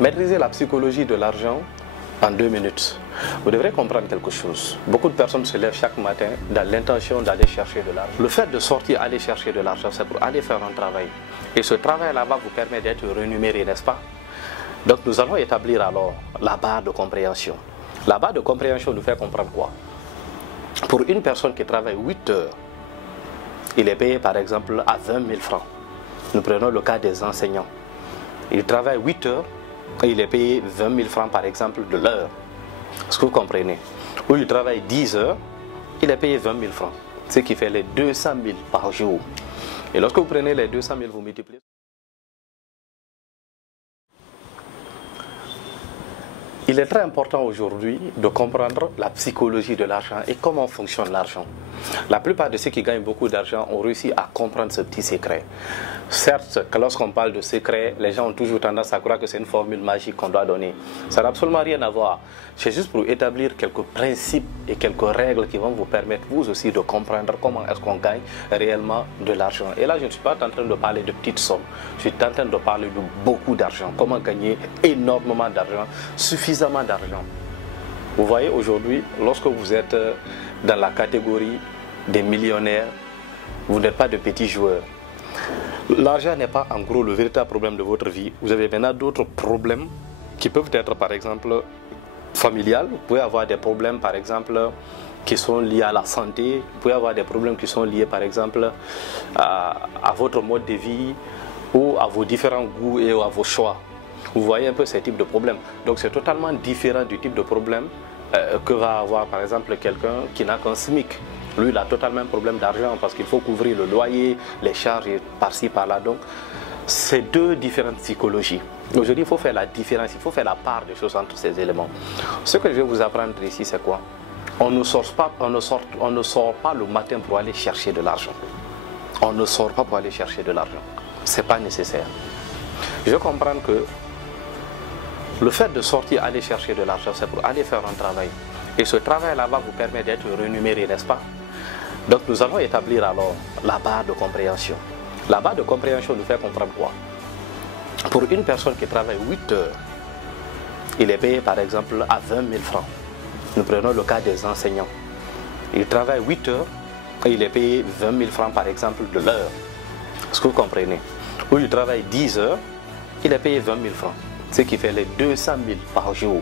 Maîtriser la psychologie de l'argent en 2 minutes. Vous devrez comprendre quelque chose. Beaucoup de personnes se lèvent chaque matin dans l'intention d'aller chercher de l'argent. Le fait de sortir, aller chercher de l'argent, c'est pour aller faire un travail. Et ce travail là-bas vous permet d'être rémunéré, n'est-ce pas? Donc nous allons établir alors la barre de compréhension. La barre de compréhension nous fait comprendre quoi? Pour une personne qui travaille 8 heures, il est payé par exemple à 20 000 francs. Nous prenons le cas des enseignants. Il travaille 8 heures et il est payé 20 000 francs par exemple de l'heure. Est-ce que vous comprenez? Ou il travaille 10 heures, il est payé 20 000 francs. Ce qui fait les 200 000 par jour. Et lorsque vous prenez les 200 000, vous multipliez. Il est très important aujourd'hui de comprendre la psychologie de l'argent et comment fonctionne l'argent. La plupart de ceux qui gagnent beaucoup d'argent ont réussi à comprendre ce petit secret. Certes, lorsqu'on parle de secret, les gens ont toujours tendance à croire que c'est une formule magique qu'on doit donner. Ça n'a absolument rien à voir. C'est juste pour établir quelques principes et quelques règles qui vont vous permettre vous aussi de comprendre comment est-ce qu'on gagne réellement de l'argent. Et là, je ne suis pas en train de parler de petites sommes. Je suis en train de parler de beaucoup d'argent. Comment gagner énormément d'argent, suffisamment d'argent. Vous voyez aujourd'hui, lorsque vous êtes dans la catégorie des millionnaires, vous n'êtes pas de petits joueurs. L'argent n'est pas en gros le véritable problème de votre vie. Vous avez maintenant d'autres problèmes qui peuvent être par exemple familial. Vous pouvez avoir des problèmes par exemple qui sont liés à la santé. Vous pouvez avoir des problèmes qui sont liés par exemple à votre mode de vie ou à vos différents goûts et à vos choix. Vous voyez un peu ces types de problèmes. Donc c'est totalement différent du type de problème que va avoir par exemple quelqu'un qui n'a qu'un SMIC. Lui, il a totalement un problème d'argent parce qu'il faut couvrir le loyer, les charges par-ci, par-là. Donc, c'est deux différentes psychologies. Aujourd'hui, il faut faire la différence, il faut faire la part des choses entre ces éléments. Ce que je vais vous apprendre ici, c'est quoi? On ne sort pas le matin pour aller chercher de l'argent. On ne sort pas pour aller chercher de l'argent. Ce n'est pas nécessaire. Je comprends que le fait de sortir, aller chercher de l'argent, c'est pour aller faire un travail. Et ce travail-là va vous permettre d'être rémunéré, n'est-ce pas? Donc nous allons établir alors la barre de compréhension. La barre de compréhension nous fait comprendre quoi? Pour une personne qui travaille 8 heures, il est payé par exemple à 20 000 francs. Nous prenons le cas des enseignants. Il travaille 8 heures et il est payé 20 000 francs par exemple de l'heure. Est-ce que vous comprenez? Ou il travaille 10 heures, il est payé 20 000 francs. Ce qui fait les 200 000 par jour.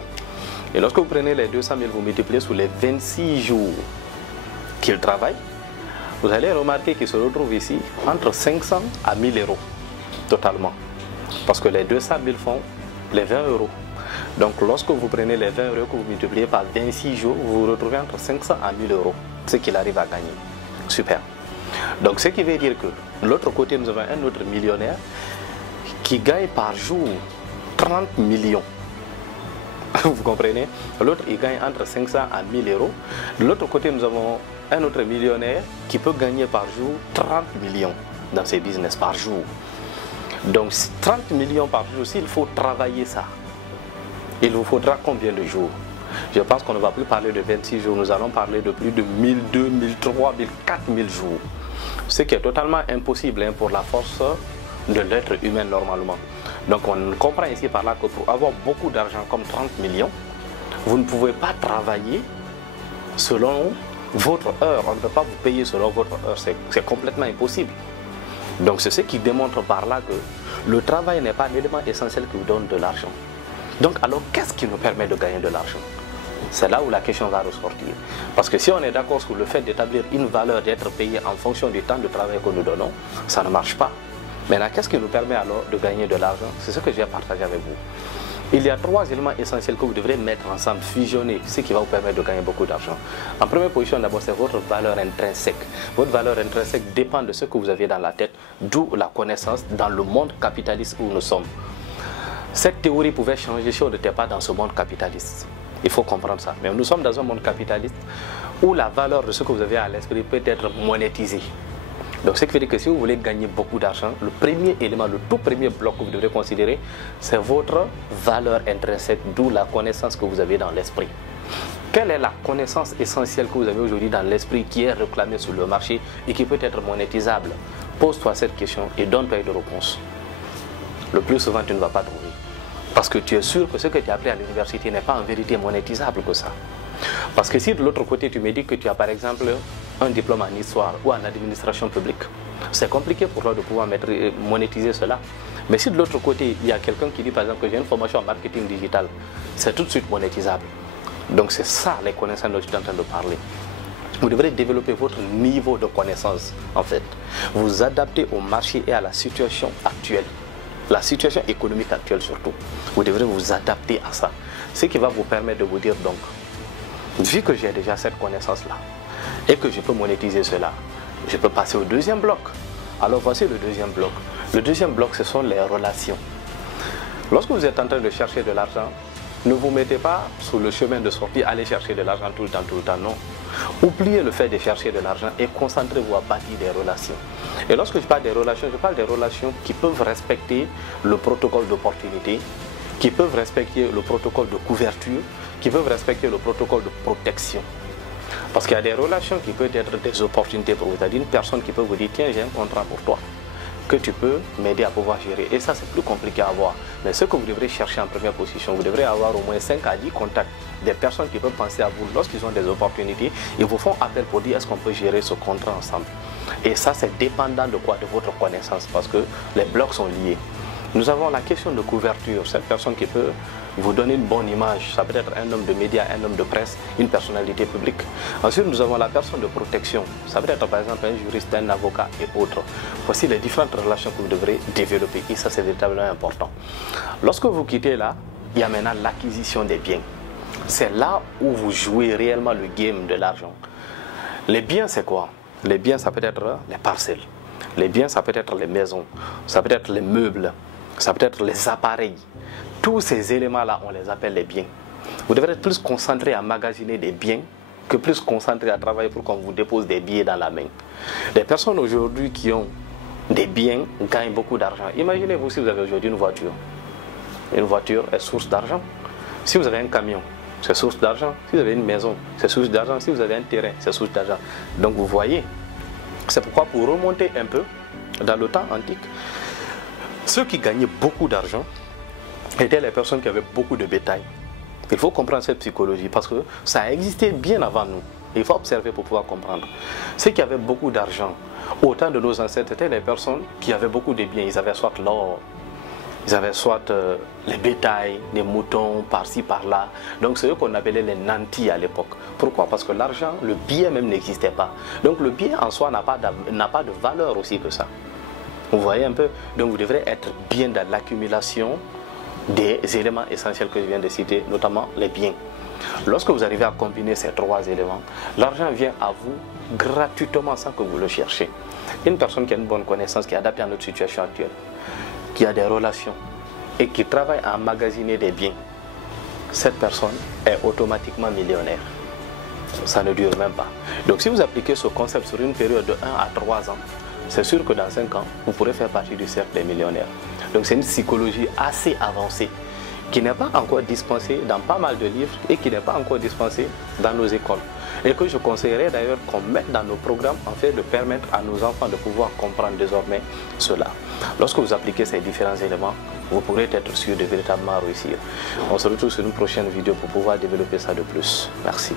Et lorsque vous prenez les 200 000, vous multipliez sur les 26 jours qu'il travaille, vous allez remarquer qu'il se retrouve ici entre 500 à 1000 euros totalement. Parce que les 200 000 font les 20 euros. Donc lorsque vous prenez les 20 euros que vous multipliez par 26 jours, vous vous retrouvez entre 500 à 1000 euros. Ce qu'il arrive à gagner. Super. Donc ce qui veut dire que de l'autre côté, nous avons un autre millionnaire qui gagne par jour 30 millions. Vous comprenez? L'autre, il gagne entre 500 à 1000 euros. De l'autre côté, nous avons un autre millionnaire qui peut gagner par jour 30 millions dans ses business par jour. Donc 30 millions par jour, s'il faut travailler ça, il vous faudra combien de jours? Je pense qu'on ne va plus parler de 26 jours, nous allons parler de plus de 1000, 2000, 3000, 4000 jours. Ce qui est totalement impossible pour la force de l'être humain normalement. Donc on comprend ici par là que pour avoir beaucoup d'argent comme 30 millions, vous ne pouvez pas travailler selon votre heure. On ne peut pas vous payer selon votre heure, c'est complètement impossible. Donc c'est ce qui démontre par là que le travail n'est pas l'élément essentiel qui vous donne de l'argent. Donc alors qu'est-ce qui nous permet de gagner de l'argent? C'est là où la question va ressortir. Parce que si on est d'accord sur le fait d'établir une valeur, d'être payé en fonction du temps de travail que nous donnons, ça ne marche pas. Maintenant, qu'est-ce qui nous permet alors de gagner de l'argent? C'est ce que je vais partager avec vous. Il y a 3 éléments essentiels que vous devrez mettre ensemble, fusionner, ce qui va vous permettre de gagner beaucoup d'argent. En première position, d'abord, c'est votre valeur intrinsèque. Votre valeur intrinsèque dépend de ce que vous avez dans la tête, d'où la connaissance dans le monde capitaliste où nous sommes. Cette théorie pouvait changer si on n'était pas dans ce monde capitaliste. Il faut comprendre ça. Mais nous sommes dans un monde capitaliste où la valeur de ce que vous avez à l'esprit peut être monétisée. Donc ce qui veut dire que si vous voulez gagner beaucoup d'argent, le premier élément, le tout premier bloc que vous devrez considérer, c'est votre valeur intrinsèque, d'où la connaissance que vous avez dans l'esprit. Quelle est la connaissance essentielle que vous avez aujourd'hui dans l'esprit qui est réclamée sur le marché et qui peut être monétisable? Pose-toi cette question et donne-toi une réponse. Le plus souvent, tu ne vas pas trouver. Parce que tu es sûr que ce que tu as appris à l'université n'est pas en vérité monétisable que ça. Parce que si de l'autre côté tu me dis que tu as par exemple un diplôme en histoire ou en administration publique, c'est compliqué pour toi de pouvoir monétiser cela. Mais si de l'autre côté il y a quelqu'un qui dit par exemple que j'ai une formation en marketing digital, c'est tout de suite monétisable. Donc c'est ça les connaissances dont je suis en train de parler. Vous devrez développer votre niveau de connaissance en fait. Vous adapter au marché et à la situation actuelle. La situation économique actuelle surtout. Vous devrez vous adapter à ça. Ce qui va vous permettre de vous dire donc, vu que j'ai déjà cette connaissance-là et que je peux monétiser cela, je peux passer au deuxième bloc. Alors voici le deuxième bloc. Le deuxième bloc, ce sont les relations. Lorsque vous êtes en train de chercher de l'argent, ne vous mettez pas sur le chemin de sortie, allez chercher de l'argent tout le temps, non. Oubliez le fait de chercher de l'argent et concentrez-vous à bâtir des relations. Et lorsque je parle des relations, je parle des relations qui peuvent respecter le protocole d'opportunité, qui peuvent respecter le protocole de couverture, qui peuvent respecter le protocole de protection. Parce qu'il y a des relations qui peuvent être des opportunités pour vous. C'est-à-dire une personne qui peut vous dire, tiens, j'ai un contrat pour toi, que tu peux m'aider à pouvoir gérer. Et ça, c'est plus compliqué à avoir. Mais ce que vous devrez chercher en première position, vous devrez avoir au moins 5 à 10 contacts, des personnes qui peuvent penser à vous lorsqu'ils ont des opportunités et vous font appel pour dire est-ce qu'on peut gérer ce contrat ensemble. Et ça, c'est dépendant de quoi? De votre connaissance, parce que les blocs sont liés. Nous avons la question de couverture, cette personne qui peut vous donner une bonne image, ça peut être un homme de médias, un homme de presse, une personnalité publique. Ensuite, nous avons la personne de protection, ça peut être par exemple un juriste, un avocat et autres. Voici les différentes relations que vous devrez développer et ça c'est véritablement important. Lorsque vous quittez là, il y a maintenant l'acquisition des biens. C'est là où vous jouez réellement le game de l'argent. Les biens c'est quoi? Les biens ça peut être les parcelles, les biens ça peut être les maisons, ça peut être les meubles, ça peut être les appareils. Tous ces éléments-là, on les appelle les biens. Vous devrez être plus concentré à magasiner des biens que plus concentré à travailler pour qu'on vous dépose des billets dans la main. Les personnes aujourd'hui qui ont des biens gagnent beaucoup d'argent. Imaginez-vous si vous avez aujourd'hui une voiture. Une voiture est source d'argent. Si vous avez un camion, c'est source d'argent. Si vous avez une maison, c'est source d'argent. Si vous avez un terrain, c'est source d'argent. Donc vous voyez, c'est pourquoi pour remonter un peu dans le temps antique, ceux qui gagnaient beaucoup d'argent étaient les personnes qui avaient beaucoup de bétail. Il faut comprendre cette psychologie parce que ça a existé bien avant nous. Il faut observer pour pouvoir comprendre. Ceux qui avaient beaucoup d'argent, au temps de nos ancêtres, étaient les personnes qui avaient beaucoup de biens. Ils avaient soit l'or, ils avaient soit les bétails, les moutons, par-ci, par-là. Donc c'est eux qu'on appelait les nantis à l'époque. Pourquoi? Parce que l'argent, le bien même n'existait pas. Donc le bien en soi n'a pas de valeur aussi que ça. Vous voyez un peu? Donc vous devrez être bien dans l'accumulation des éléments essentiels que je viens de citer, notamment les biens. Lorsque vous arrivez à combiner ces trois éléments, l'argent vient à vous gratuitement sans que vous le cherchiez. Une personne qui a une bonne connaissance, qui est adaptée à notre situation actuelle, qui a des relations et qui travaille à emmagasiner des biens, cette personne est automatiquement millionnaire. Ça ne dure même pas. Donc si vous appliquez ce concept sur une période de 1 à 3 ans, c'est sûr que dans 5 ans, vous pourrez faire partie du cercle des millionnaires. Donc c'est une psychologie assez avancée qui n'est pas encore dispensée dans pas mal de livres et qui n'est pas encore dispensée dans nos écoles. Et que je conseillerais d'ailleurs qu'on mette dans nos programmes en fait de permettre à nos enfants de pouvoir comprendre désormais cela. Lorsque vous appliquez ces différents éléments, vous pourrez être sûr de véritablement réussir. On se retrouve sur une prochaine vidéo pour pouvoir développer ça de plus. Merci.